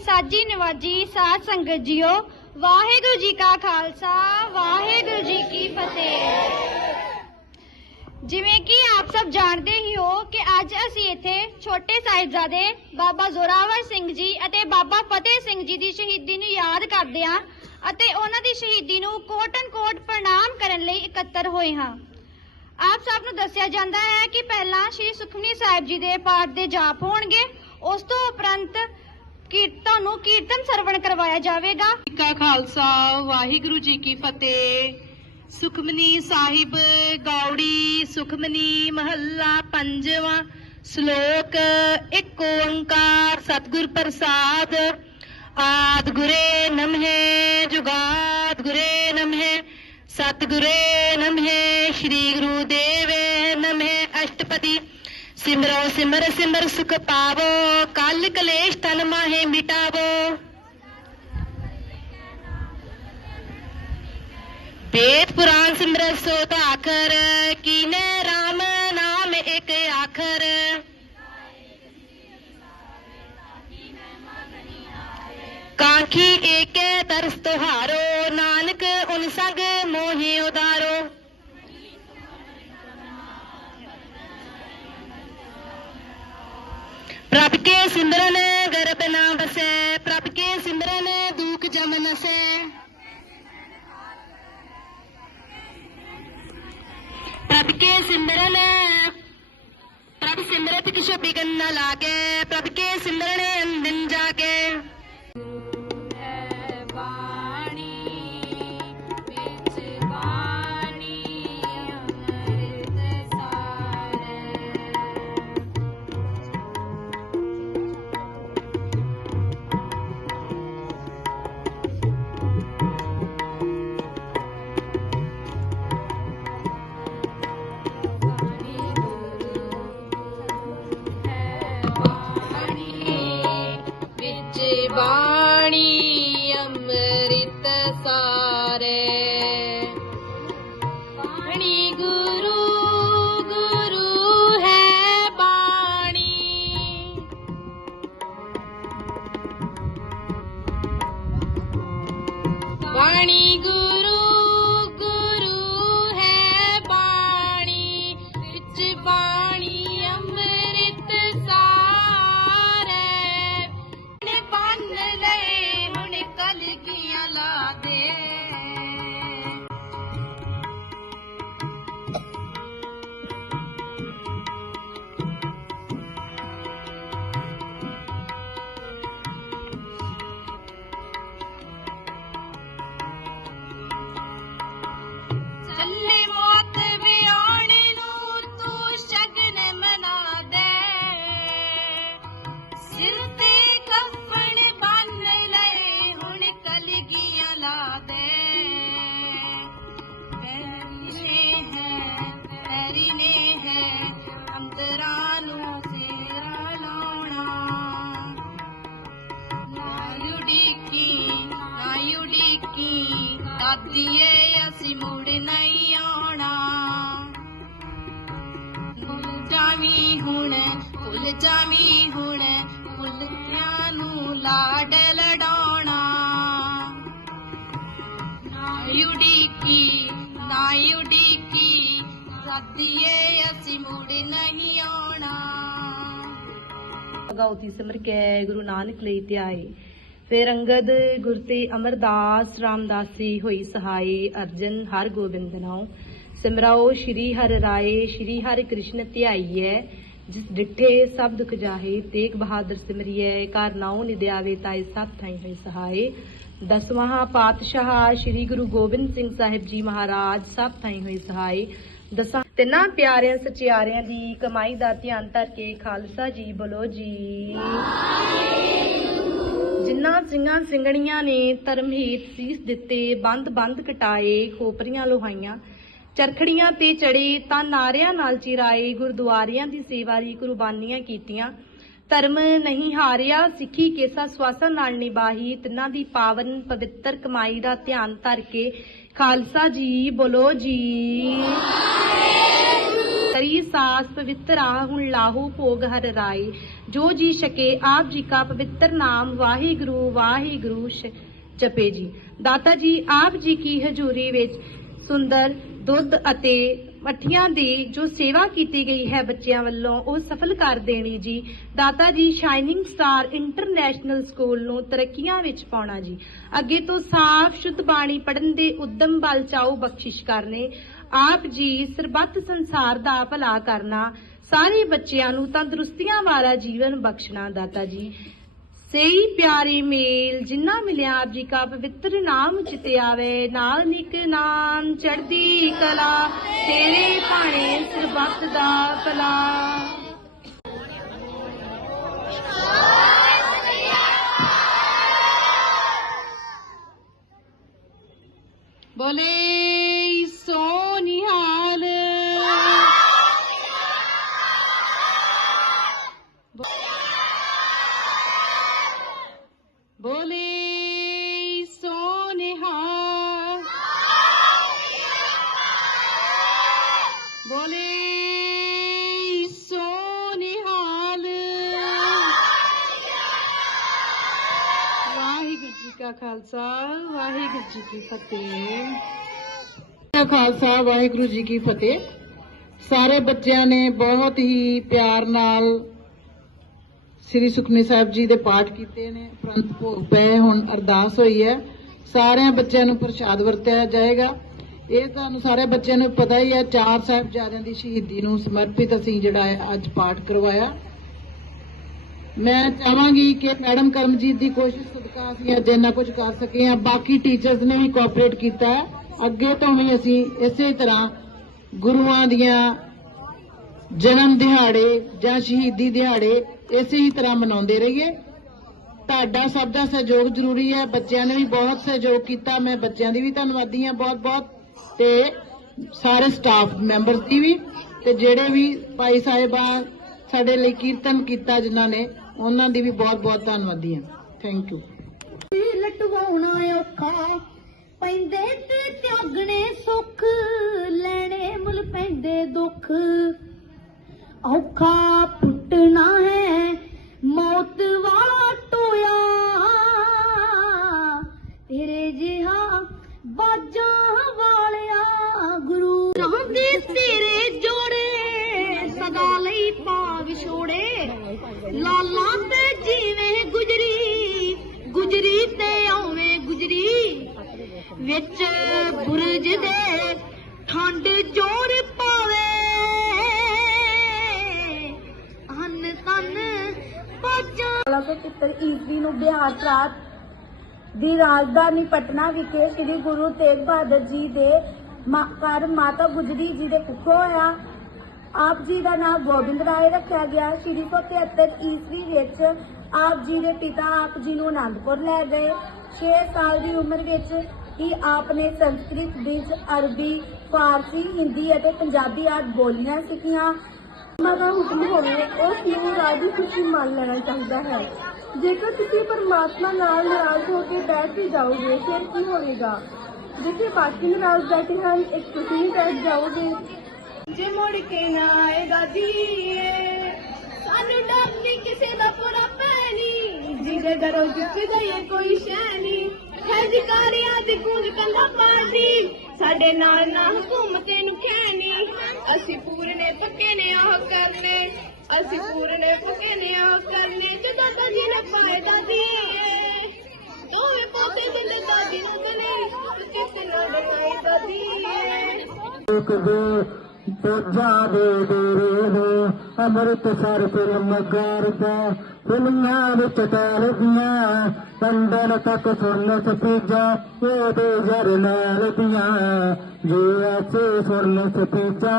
ਸਾਜੀ ਨਵਾਜੀ ਸਾਧ ਸੰਗਤ ਜੀਓ, ਵਾਹਿਗੁਰੂ ਜੀ ਕਾ ਖਾਲਸਾ, ਵਾਹਿਗੁਰੂ ਜੀ ਕੀ ਫਤਿਹ। ਜਿਵੇਂ ਕਿ ਆਪ ਸਭ ਜਾਣਦੇ ਹੀ ਹੋ ਕਿ ਅੱਜ ਅਸੀਂ ਇੱਥੇ ਛੋਟੇ ਸਾਹਿਬਜ਼ਾਦੇ ਬਾਬਾ ਜ਼ੋਰਾਵਰ ਸਿੰਘ ਜੀ ਅਤੇ ਬਾਬਾ ਫਤਿਹ ਸਿੰਘ ਜੀ ਦੀ ਸ਼ਹੀਦੀ ਨੂੰ ਯਾਦ ਕਰਦੇ ਹਾਂ ਅਤੇ ਉਹਨਾਂ ਦੀ ਸ਼ਹੀਦੀ ਨੂੰ ਕੋਟਨ ਕੋਟ ਪ੍ਰਣਾਮ ਕਰਨ ਲਈ ਇਕੱਤਰ ਹੋਏ ਹਾਂ। ਆਪ ਸਭ ਨੂੰ ਦੱਸਿਆ ਜਾਂਦਾ ਹੈ ਕਿ ਪਹਿਲਾਂ ਸ਼੍ਰੀ ਸੁਖਮਨੀ ਸਾਹਿਬ ਜੀ ਦੇ ਪਾਠ ਦੇ ਜਾਪ ਹੋਣਗੇ, ਉਸ ਤੋਂ ਉਪਰੰਤ ਕੀਰਤਨ ਨੂੰ ਕੀਰਤਨ ਸਰਵਣ ਕਰਵਾਇਆ ਜਾਵੇਗਾ। ਕਾ ਖਾਲਸਾ, ਵਾਹਿਗੁਰੂ ਜੀ ਕੀ ਫਤਿਹ। ਸੁਖਮਨੀ ਸਾਹਿਬ ਗੌੜੀ, ਸੁਖਮਨੀ ਮਹੱਲਾ ਪੰਜਵਾਂ। ਸ਼ਲੋਕ ਇੱਕ ਓੰਕਾਰ, ਸਤਿਗੁਰ ਪ੍ਰਸਾਦ। ਆਦ ਗੁਰੇ ਨਮਹਿ ਜੁਗਾਦ ਗੁਰੇ ਨਮਹਿ। ਸਤਿਗੁਰੇ ਨਮਹਿ, ਸ੍ਰੀ ਗੁਰੂ ਦੇਵੇ ਨਮਹਿ। ਅਸ਼ਟਪਦੀ सिमरो, सिमर सिमर सुख पावो काल कलेष तन माहे मिटावो। वेद पुराण सिमर सो ताखर कीने राम नाम एक आखर। कांखी एक तरस तुहारो, नानक उन संग के सिमरन घर पे बसे प्रभ के सिमरन दूख जमन से प्रभ के सिमरन प्रभ सिमरत किशो बिगन न लागे, प्रभ के सिमरन दिन जा sa ਸਿਰ ਤੇ ਕਫਨ ਬੰਨ ਲਏ, ਹੁਣ ਕਲਗੀਆਂ ਲਾ ਦੇ। ਪੈਰੀ ਨੇ ਹੈ, ਪੈਰੀ ਹੈ ਅੰਤਰਾਂ ਨੂੰ ਸੇਰਾ ਲਾਉਣਾ। ਨਾ ਯੁਡੀਕੀ ਨਾ ਯੁਡੀਕੀ ਦਾਦੀਏ, ਅਸੀਂ ਮੁੜ ਨਹੀਂ ਆਉਣਾ। ਭੁੱਲ ਜਾਵੀਂ ਹੁਣ, ਭੁੱਲ ਜਾਵੀਂ ਹੁਣ ਭੁੱਲਿਆਂ ਨੂੰ ਲਾਡ ਲਡਾਉਣਾ। ਨਾ ਯੁਡੀਕੀ ਨਾ ਯੁਡੀਕੀ ਦਾਦੀਏ ਅਸੀਂ ਮੁੜ ਨਹੀਂ ਆਉਣਾ। ਗਾਉਤੀ ਸਿਮਰ ਕੇ ਗੁਰੂ ਨਾਨਕ ਲਈ ਧਿਆਏ। ਫਿਰ ਅੰਗਦ ਗੁਰ ਅਮਰਦਾਸ ਰਾਮਦਾਸੀ ਹੋਈ ਸਹਾਈ ਅਰਜਨ ਹਰ ਗੋਬਿੰਦ ਨਾਉ। ਸਿਮਰਾਓ ਸ਼੍ਰੀ ਹਰਿ ਰਾਏ, ਸ਼੍ਰੀ ਹਰਿ ਕ੍ਰਿਸ਼ਨ ਧਿਆਈਐ। ਜਿਸ ਡਿਠੇ ਸਭ ਦੁਖ ਜਾਹੇ ਤੇਗ ਬਹਾਦਰ ਸਿਮਰਿਐ ਕਰ ਨਾਉ ਨਿਦਿਆਵੇ ਤਾਈ ਸਭ ਥਾਈ ਹੋਈ ਸਹਾਈ ਦਸਵਾਂ ਪਾਤਸ਼ਾਹ ਸ਼੍ਰੀ ਗੁਰੂ ਗੋਬਿੰਦ ਸਿੰਘ ਸਾਹਿਬ ਜੀ ਮਹਾਰਾਜ ਸਭ ਥਾਈ ਹੋਈ ਸਹਾਈ ਦਸਾਂ ਤਿੰਨਾਂ ਪਿਆਰਿਆਂ ਸਚਿਆਰਿਆਂ ਦੀ ਕਮਾਈ ਦਾ ਧਿਆਨ ਧਰ ਕੇ ਖਾਲਸਾ ਜੀ ਬੋਲੋ ਜੀ। ਜਿਨ੍ਹਾਂ ਸਿੰਘਾਂ ਸਿੰਘਣੀਆਂ ਨੇ ਧਰਮ ਹੀਤ ਸੀਸ ਦਿੱਤੇ ਬੰਦ ਬੰਦ ਕਟਾਏ, ਖੋਪਰੀਆਂ ਲੋਹਾਈਆਂ। ਚਰਖੜੀਆਂ ਤੇ ਚੜੇ ਤਾਂ ਨਾਰਿਆਂ ਨਾਲ ਚਿਰਾਏ, ਗੁਰਦੁਆਰਿਆਂ ਦੀ ਸੇਵਾ ਲਈ ਕੁਰਬਾਨੀਆਂ ਕੀਤੀਆਂ। ਧਰਮ ਨਹੀਂ ਹਾਰਿਆ, ਸਿੱਖੀ ਕੇਸਾ ਸਵਾਸਾਂ ਨਾਲ ਨਿਭਾਹੀ, ਤਿੰਨਾਂ ਦੀ ਪਾਵਨ ਪਵਿੱਤਰ ਕਮਾਈ ਦਾ ਧਿਆਨ ਧਰ ਕੇ ਖਾਲਸਾ ਜੀ ਬੋਲੋ ਜੀ। ਕਰੀ ਸਾਸ ਪਵਿੱਤਰ ਆ, ਹੁਣ ਲਾਹੋ ਭੋਗ ਹਰ ਰਾਏ। ਜੋ ਜੀ ਸਕੇ ਆਪ ਜੀ ਕਾ ਪਵਿੱਤਰ ਨਾਮ, ਵਾਹਿਗੁਰੂ ਵਾਹਿਗੁਰੂ ਸ਼- ਜਪੇ ਜੀ। ਦਾਤਾ ਜੀ, ਆਪ ਜੀ ਕੀ ਹਜ਼ੂਰੀ ਵਿੱਚ ਸੁੰਦਰ ਦੁੱਧ ਅਤੇ ਮੱਠੀਆਂ ਦੀ ਜੋ ਸੇਵਾ ਕੀਤੀ ਗਈ ਹੈ ਬੱਚਿਆਂ ਵੱਲੋਂ, ਉਹ ਸਫਲ ਕਰ ਦੇਣੀ ਜੀ। ਦਾਤਾ ਜੀ ਸ਼ਾਈਨਿੰਗ ਸਟਾਰ ਇੰਟਰਨੈਸ਼ਨਲ ਸਕੂਲ ਨੂੰ ਤਰੱਕੀਆਂ ਵਿੱਚ ਪਾਉਣਾ ਜੀ। ਅੱਗੇ ਤੋਂ ਸਾਫ਼, ਸ਼ੁੱਧ ਬਾਣੀ ਪੜਨ ਦੇ ਉਦਮ ਬਲ ਚਾਓ ਬਖਸ਼ਿਸ਼ ਕਰਨੇ। ਆਪ ਜੀ, ਸਰਬੱਤ ਸੰਸਾਰ ਦਾ ਭਲਾ ਕਰਨਾ। ਸਾਰੇ ਬੱਚਿਆਂ ਨੂੰ ਤੰਦਰੁਸਤੀਆਂ ਵਾਲਾ ਜੀਵਨ ਬਖਸ਼ਣਾ, ਦਾਤਾ ਜੀ। ਸਹੀ ਪਿਆਰੀ ਮੇਲ, ਜਿੰਨਾ ਮਿਲਿਆ ਆਪ ਜੀ ਕਾ ਪਵਿੱਤਰ ਨਾਮ ਚਿਤੇ ਆਵੇ ਨਾਲ ਨਿਕ ਨਾਮ ਚੜਦੀ ਕਲਾ, ਤੇਰੇ ਭਾਣੇ ਸਰਬੱਤ ਦਾ ਭਲਾ। ਬੋਲੇ। ਜੀ ਕੀ ਫਤਿਹ। ਖਾਲਸਾ, ਵਾਹਿਗੁਰੂ ਜੀ ਕੀ ਫਤਿਹ। ਸਾਰੇ ਬੱਚਿਆਂ ਨੇ ਬਹੁਤ ਹੀ ਪਿਆਰ ਨਾਲ ਸ੍ਰੀ ਸੁਖਮਨੀ ਸਾਹਿਬ ਜੀ ਦੇ ਪਾਠ ਕੀਤੇ ਨੇ। ਪ੍ਰੰਤ ਭੋਗ ਪਏ, ਹੁਣ ਅਰਦਾਸ ਹੋਈ ਹੈ। ਸਾਰਿਆਂ ਬੱਚਿਆਂ ਨੂੰ ਪ੍ਰਸ਼ਾਦ ਵਰਤਿਆ ਜਾਏਗਾ। ਇਹ ਤੁਹਾਨੂੰ ਸਾਰੇ ਬੱਚਿਆਂ ਨੂੰ ਪਤਾ ਹੀ ਹੈ, ਚਾਰ ਸਾਹਿਬਜ਼ਾਦਿਆਂ ਦੀ ਸ਼ਹੀਦੀ ਨੂੰ ਸਮਰਪਿਤ ਅਸੀਂ ਜਿਹੜਾ ਹੈ ਅੱਜ ਪਾਠ ਕਰਵਾਇਆ। ਮੈਂ ਚਾਹਾਂਗੀ ਕਿ ਮੈਡਮ ਕਰਮਜੀਤ ਦੀ ਕੋਸ਼ਿਸ਼ ਸਦਕਾ ਅਸੀਂ ਅੱਜ ਇੰਨਾ ਕੁਝ ਕਰ ਸਕੇ ਹਾਂ। ਬਾਕੀ ਟੀਚਰਸ ਨੇ ਵੀ ਕੋਆਪਰੇਟ ਕੀਤਾ ਹੈ। ਅੱਗੇ ਤੋਂ ਵੀ ਅਸੀਂ ਇਸੇ ਤਰ੍ਹਾਂ ਗੁਰੂਆਂ ਦੀਆਂ ਜਨਮ ਦਿਹਾੜੇ ਜਾਂ ਸ਼ਹੀਦੀ ਦਿਹਾੜੇ ਇਸੇ ਹੀ ਤਰ੍ਹਾਂ ਮਨਾਉਂਦੇ ਰਹੀਏ। ਤੁਹਾਡਾ ਸਭ ਦਾ ਸਹਿਯੋਗ ਜ਼ਰੂਰੀ ਹੈ। ਬੱਚਿਆਂ ਨੇ ਵੀ ਬਹੁਤ ਸਹਿਯੋਗ ਕੀਤਾ। ਮੈਂ ਬੱਚਿਆਂ ਦੀ ਵੀ ਧੰਨਵਾਦੀ ਹਾਂ ਬਹੁਤ ਬਹੁਤ। ਤੇ ਸਾਰੇ ਸਟਾਫ ਮੈਂਬਰਸ ਦੀ ਵੀ। ਤੇ ਜਿਹੜੇ ਵੀ ਭਾਈ ਸਾਹਿਬਾਨ ਸਾਡੇ ਲਈ ਕੀਰਤਨ ਕੀਤਾ ਜਿਨ੍ਹਾਂ ਨੇ ਉਹਨਾਂ ਦੀ ਵੀ ਬਹੁਤ ਬਹੁਤ ਧੰਨਵਾਦੀ ਹਾਂ। ਥੈਂਕ ਯੂ ਲਟਵਾਉਣਾ ਔਖਾ, ਪੈਂਦੇ ਤੇ ਤਿਆਗਣੇ ਸੁੱਖ, ਲੈਣੇ ਮੁੱਲ ਪੈਂਦੇ ਦੁੱਖ। ਔਖਾ ਪੁੱਟਣਾ ਹੈ, ਮੌਤ ਵਾਲਾ ਟੋਇਆ। ਤੇਰੇ ਜਿਹਾ ਬਾਜਾਂ ਵਾਲਿਆ ਗੁਰੂ। ਚਾਹੁੰਦੇ ਤੇਰੇ ਜੋੜੇ, ਸਦਾ ਲਈ ਪਾ ਵਿਛੋੜੇ ਲਾਲਾ ਤੇ ਜੀਵੇਂ ਗੁਜਰੀ ਗੁਜਰੀ ਤੇ ਆਵੇਂ ਗੁਜਰੀ। ਵਿੱਚ ਬੁਰਜ ਦੇ ਠੰਡ ਜੋਰ ਪਾਵੇ। ਹਨ ਤਨ ਬਾਜਾਂ 1670 ਈਸਵੀ ਨੂੰ ਬਿਹਾਰ ਪ੍ਰਾਂਤ ਦੀ ਰਾਜਧਾਨੀ ਪਟਨਾ ਵਿਖੇ ਸ੍ਰੀ ਗੁਰੂ ਤੇਗ ਬਹਾਦਰ ਜੀ ਦੇ ਘਰ ਮਾਤਾ ਗੁਜਰੀ ਜੀ ਦੇ ਕੁੱਖੋਂ ਹੋਇਆ। ਆਪ ਜੀ ਦਾ ਨਾਮ ਗੋਬਿੰਦ ਰਾਏ ਰੱਖਿਆ ਗਿਆ। ਸ੍ਰੀ 173 ਈਸਵੀ ਵਿੱਚ ਆਪ ਜੀ ਦੇ ਪਿਤਾ ਆਪ ਜੀ ਨੂੰ ਆਨੰਦਪੁਰ ਲੈ ਗਏ। 6 ਸਾਲ ਦੀ ਉਮਰ ਵਿੱਚ ਹੀ ਆਪ ਨੇ ਸੰਸਕ੍ਰਿਤ ਵਿੱਚ ਅਰਬੀ, ਫਾਰਸੀ, ਹਿੰਦੀ ਅਤੇ ਪੰਜਾਬੀ ਆਦਿ ਬੋਲੀਆਂ ਸਿੱਖੀਆਂ। ਪਰਮਾਤਮਾ ਦਾ ਹੁਕਮ ਹੋਵੇ ਉਸ ਨੂੰ ਰਾਜੀ ਖੁਸ਼ੀ ਮੰਨ ਲੈਣਾ ਚਾਹੀਦਾ ਹੈ? ਜੇਕਰ ਤੁਸੀਂ ਪਰਮਾਤਮਾ ਨਾਲ ਨਾਰਾਜ਼ ਹੋ ਕੇ ਬੈਠ ਵੀ ਜਾਓਗੇ, ਫਿਰ ਕੀ ਹੋਵੇਗਾ? ਜਿੱਥੇ ਬਾਕੀ ਨਾਰਾਜ਼ ਬੈਠੇ ਹਨ, ਇੱਕ ਤੁਸੀਂ ਬੈਠ ਜਾਓਗੇ। ਜੇ ਮੁੜ ਕੇ ਨਾ ਆਏਗਾ ਦੀਏ ਸਾਨੂੰ ਡਰ ਨਹੀਂ ਕਿਸੇ ਦਾ ਪੁਰਾ ਪੈਣੀ ਜਿਹਦੇ ਘਰੋਂ ਜਿੱਤ ਜਾਈਏ ਕੋਈ ਸ਼ੈ ਹੈ ਜਿਕਾਰਿਆਂ ਦੀ ਗੂੰਜ ਕੰਦਾ ਪਾਦੀ ਸਾਡੇ ਨਾਲ ਨਾ ਹਕੂਮਤੇ ਨੂੰ ਖੈਣੀ। ਅਸੀਂ ਪੂਰਨੇ ਪੱਕੇ ਨੇ ਉਹ ਕਰਨੇ। ਅਸੀਂ ਪੂਰਨੇ ਪੱਕੇ ਨੇ ਉਹ ਕਰਨੇ। ਤੇ ਦਾਦਾ ਜੀ ਨੇ ਪਾਏ ਦਾਦੀਏ ਦੋਵੇਂ ਪੋਤੇ ਦਿੰਦੇ ਦਾਦੀ ਨੂੰ ਕਨੇ ਕਿਤੇ ਨਾ ਡਰਾਈ ਦਾਦੀਏ ਪੁੱਜਾ ਦੇ ਦੇਰੇ ਹੋ ਅੰਮ੍ਰਿਤ ਸਰ ਫਿਲਮ ਕਰਦਾ ਫਿਲਮਾਂ ਵਿੱਚ ਟਹਿਲਦੀਆਂ ਪੰਡਨ ਤੱਕ ਸੁਰਨ ਸਪੀਜਾ ਉਹਦੇ ਜਰ ਨਾਲ ਦੀਆਂ ਜੇ ਐਸੇ ਸੁਰਨ ਸਪੀਜਾ